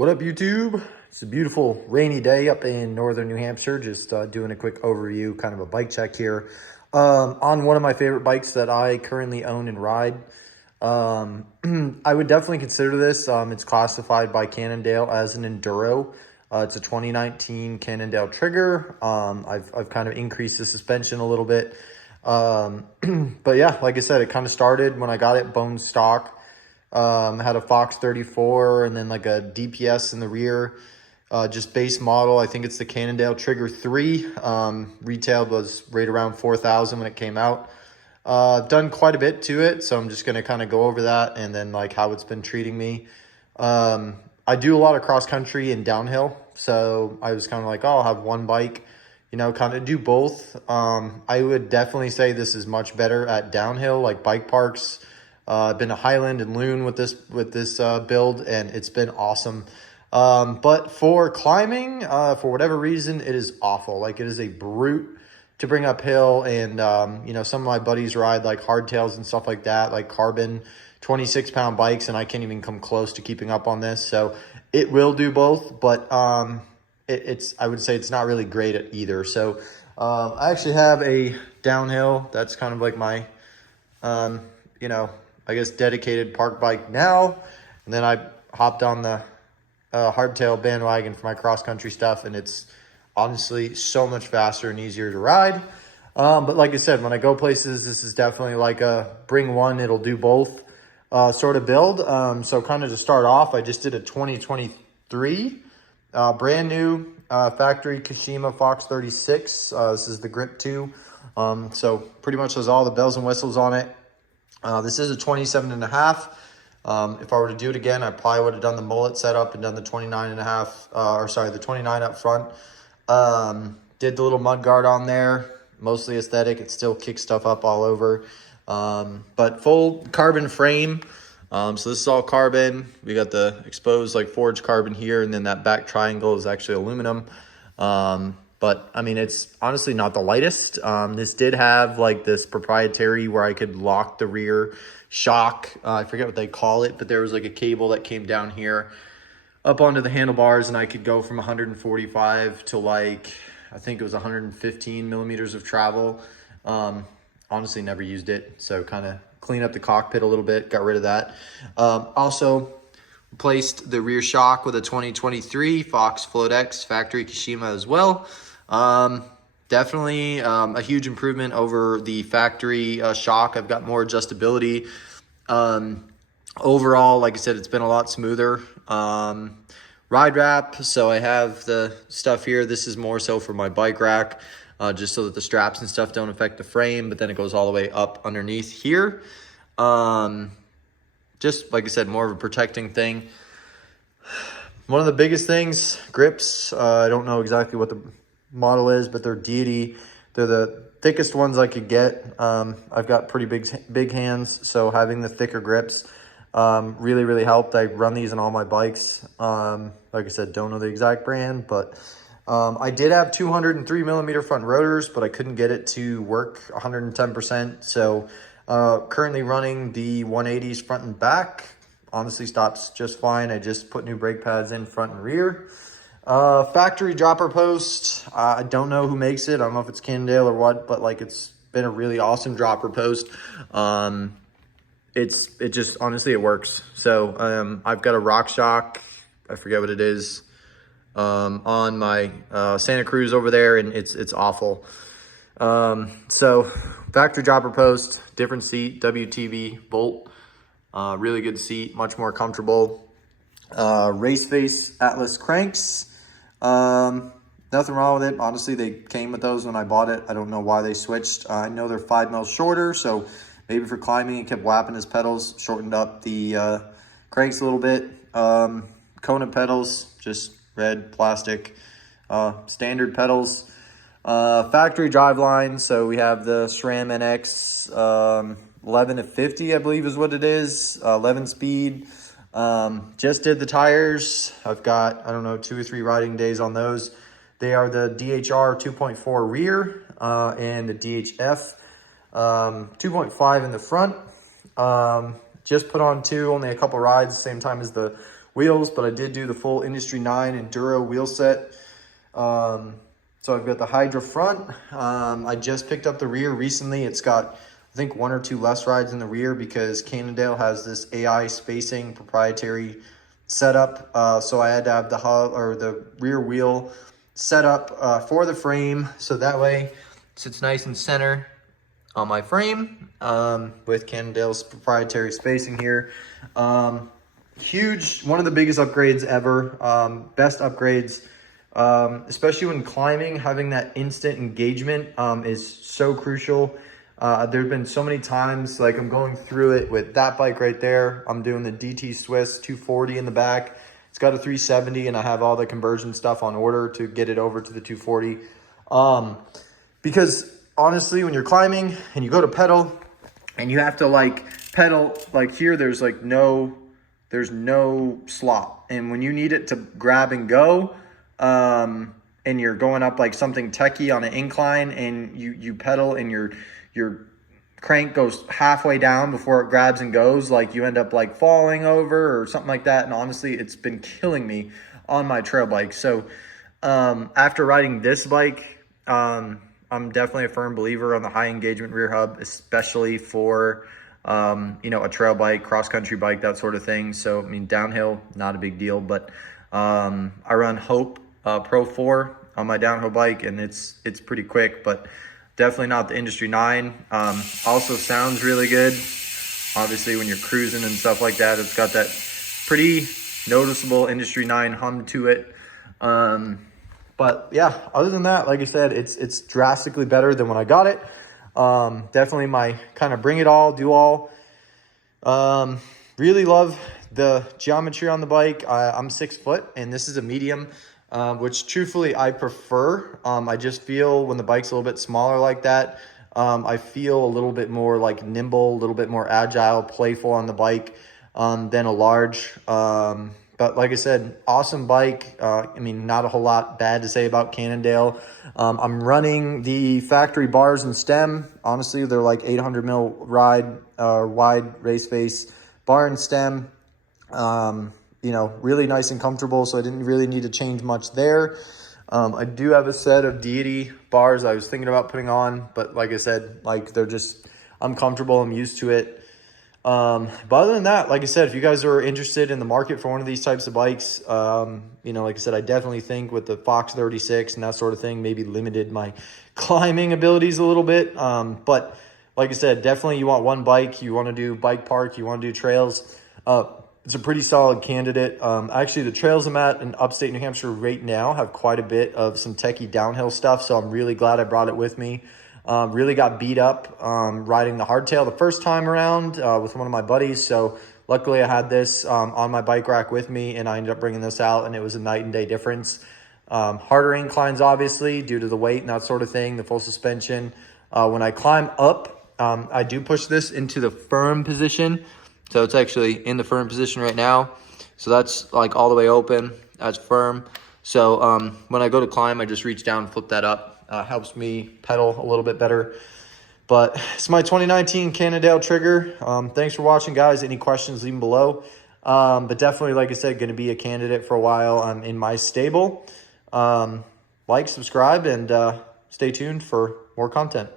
What up, YouTube? It's a beautiful rainy day up in northern New Hampshire. Just doing a quick overview, kind of a bike check here. On one of my favorite bikes that I currently own and ride. I would definitely consider this. It's classified by Cannondale as an enduro. It's a 2019 Cannondale trigger. I've kind of increased the suspension a little bit. But yeah, like I said, it kind of started when I got it bone stock. Had a Fox 34 and then like a DPS in the rear, just base model. I think it's the Cannondale Trigger 3. Retailed was right around 4,000 when it came out. Done quite a bit to it, so I'm just going to kind of go over that and then like how it's been treating me. I do a lot of cross country and downhill, so I was kind of like, oh, I'll have one bike, you know, kind of do both. I would definitely say this is much better at downhill, like bike parks. I've been to Highland and Loon with this build, and it's been awesome. But for climbing, for whatever reason, it is awful. Like, it is a brute to bring uphill. And, you know, some of my buddies ride like hardtails and stuff like that, like carbon 26-pound bikes, and I can't even come close to keeping up on this. So it will do both, but I would say it's not really great at either. So I actually have a downhill that's kind of like my, you know, I guess dedicated park bike now. And then I hopped on the hardtail bandwagon for my cross country stuff, and it's honestly so much faster and easier to ride. But like I said, when I go places, this is definitely like a bring one, it'll do both sort of build. So kind of to start off, I just did a 2023 brand new factory Kashima Fox 36. This is the Grip 2. So pretty much has all the bells and whistles on it. This is a 27.5. If I were to do it again, I probably would have done the mullet setup and done the 29.5, the 29 up front. Did the little mud guard on there, mostly aesthetic. It still kicks stuff up all over. But full carbon frame. So this is all carbon. We got the exposed like forged carbon here, and then that back triangle is actually aluminum. But I mean, it's honestly not the lightest. This did have like this proprietary where I could lock the rear shock. I forget what they call it, but there was like a cable that came down here up onto the handlebars, and I could go from 145 to like, I think it was 115 millimeters of travel. Honestly, never used it. So kind of clean up the cockpit a little bit, got rid of that. Also, replaced the rear shock with a 2023 Fox Float X factory Kashima as well. Definitely a huge improvement over the factory shock. I've got more adjustability. Overall, like I said, it's been a lot smoother. Ride wrap, so I have the stuff here. This is more so for my bike rack, just so that the straps and stuff don't affect the frame, but then it goes all the way up underneath here. Just like I said, more of a protecting thing. One of the biggest things, grips. I don't know exactly what the model is, but they're Deity. They're the thickest ones I could get. I've got pretty big hands, so having the thicker grips really, really helped. I run these on all my bikes. Like I said, don't know the exact brand, but I did have 203 millimeter front rotors, but I couldn't get it to work 110%. So currently running the 180s front and back. Honestly, stops just fine. I just put new brake pads in front and rear. Factory dropper post. I don't know who makes it. I don't know if it's Cannondale or what, but like, it's been a really awesome dropper post. It just, honestly, it works. So I've got a RockShox, I forget what it is, on my Santa Cruz over there, and it's awful. So factory dropper post, different seat, WTV bolt. Really good seat, much more comfortable. Race face Atlas cranks. Nothing wrong with it. Honestly, they came with those when I bought it. I don't know why they switched. I know they're 5 mils shorter, so maybe for climbing, he kept whapping his pedals, shortened up the cranks a little bit. Kona pedals, just red plastic, standard pedals. Factory driveline, so we have the SRAM NX 11 to 50, I believe is what it is, 11 speed. Just did the tires. I've got, I don't know, 2 or 3 riding days on those. They are the DHR 2.4 rear and the DHF 2.5 in the front. Just put on 2, only a couple rides, same time as the wheels, but I did do the full Industry 9 Enduro wheel set. So I've got the Hydra front. I just picked up the rear recently. It's got, I think, 1 or 2 less rides in the rear because Cannondale has this AI spacing proprietary setup. So I had to have the hub or the rear wheel set up for the frame, so that way it sits nice and center on my frame with Cannondale's proprietary spacing here. Huge, one of the biggest upgrades ever, best upgrades. Especially when climbing, having that instant engagement is so crucial. There have been so many times, like I'm going through it with that bike right there. I'm doing the DT Swiss 240 in the back. It's got a 370 and I have all the conversion stuff on order to get it over to the 240. Because honestly, when you're climbing and you go to pedal and you have to like pedal, like here, there's no slot. And when you need it to grab and go, and you're going up like something techie on an incline and you pedal and your crank goes halfway down before it grabs and goes, like you end up like falling over or something like that. And honestly, it's been killing me on my trail bike. So after riding this bike, I'm definitely a firm believer on the high engagement rear hub, especially for a trail bike, cross country bike, that sort of thing. So I mean, downhill, not a big deal, but I run Hope Pro 4 on my downhill bike, and it's pretty quick, but definitely not the Industry 9. Also sounds really good. Obviously, when you're cruising and stuff like that, it's got that pretty noticeable Industry 9 hum to it. But yeah, other than that, like I said, it's drastically better than when I got it. Definitely my kind of bring it all, do all. Really love the geometry on the bike. I'm 6 foot and this is a medium, which truthfully I prefer. I just feel when the bike's a little bit smaller like that, I feel a little bit more like nimble, a little bit more agile, playful on the bike than a large. But like I said, awesome bike. I mean, not a whole lot bad to say about Cannondale. I'm running the factory bars and stem. Honestly, they're like 800 mil wide race face bar and stem. Really nice and comfortable, so I didn't really need to change much there. I do have a set of Deity bars I was thinking about putting on, but like I said, like I'm comfortable, I'm used to it. But other than that, like I said, if you guys are interested in the market for one of these types of bikes, like I said, I definitely think with the Fox 36 and that sort of thing, maybe limited my climbing abilities a little bit. But like I said, definitely you want one bike, you want to do bike park, you want to do trails. It's a pretty solid candidate. Actually, the trails I'm at in upstate New Hampshire right now have quite a bit of some techie downhill stuff, so I'm really glad I brought it with me. Really got beat up riding the hardtail the first time around with one of my buddies, so luckily I had this on my bike rack with me, and I ended up bringing this out, and it was a night and day difference. Harder inclines, obviously, due to the weight and that sort of thing, the full suspension. When I climb up, I do push this into the firm position. So it's actually in the firm position right now. So that's like all the way open, that's firm. So when I go to climb, I just reach down and flip that up. Helps me pedal a little bit better. But it's my 2019 Cannondale trigger. Thanks for watching, guys. Any questions, leave them below. But definitely, like I said, going to be a candidate for a while in my stable. Like, subscribe, and stay tuned for more content.